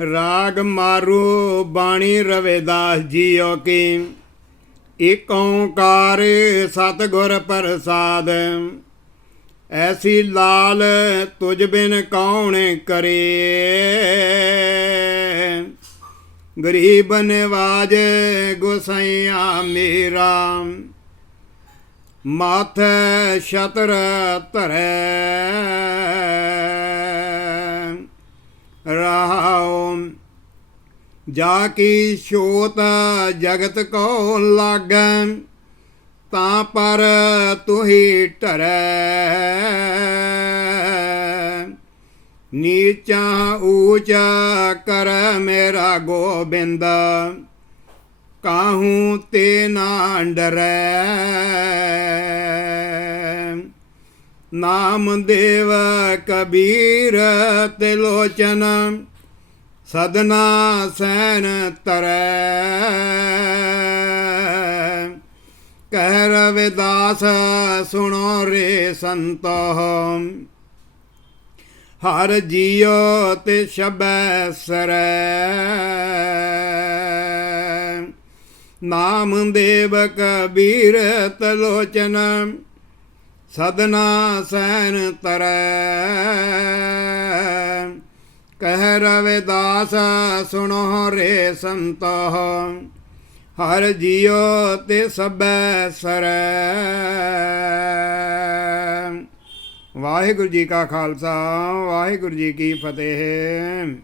ਰਾਗ ਮਾਰੂ, ਬਾਣੀ ਰਵੇਦਾਸ ਜੀਓ ਕੀ। ਇਕ ਓੰਕਾਰ ਸਤਿਗੁਰ ਪ੍ਰਸਾਦ। ਐਸੀ ਲਾਲ ਤੁਝ ਬਿਨ ਕੌਣ ਕਰੇ। ਗਰੀਬ ਨਿਵਾਜ ਗੁਸਈਆ ਮੇਰਾ। ਮਾਥ ਛਤਰ ਧਰੈ। ਰਹਾਉ ਜਾ ਕੀ ਛੋਤ ਜਗਤ ਕੋ ਲਾਗੈ ਤਾਂ ਪਰ ਤੁਹੀ ਟਰੈ ਨੀਚਾ ਊਚਾ ਕਰ ਮੇਰਾ ਗੋਬਿੰਦ, ਕਾਹੂ ਤੇ ਨਾ ਡਰੈ। ਨਾਮ ਦੇਵ ਕਬੀਰ ਤੇ ਲੋਚਨ ਸਦਨਾ ਸੈਨ ਤਰੈ। ਕਹਿ ਰਵਿਦਾਸ, ਸੁਣੋ ਰੇ ਸੰਤੋ। ਹਰ ਜੀਉ ਤੇ ਸ਼ਬੈ ਸਰੈ। ਨਾਮ ਦੇਵ ਕਬੀਰ ਤਲੋਚਨ ਸਦਨਾ ਸੈਨ ਤਰੈ। ਕਹਿ ਰਵਿਦਾਸ ਸੁਣੋ ਰੇ ਸੰਤੋ। ਹਰ ਜੀਉ ਤੇ ਸਬੈ ਸਰੈ। ਵਾਹਿਗੁਰੂ ਜੀ ਕਾ ਖਾਲਸਾ, ਵਾਹਿਗੁਰੂ ਜੀ ਕੀ ਫਤਿਹ।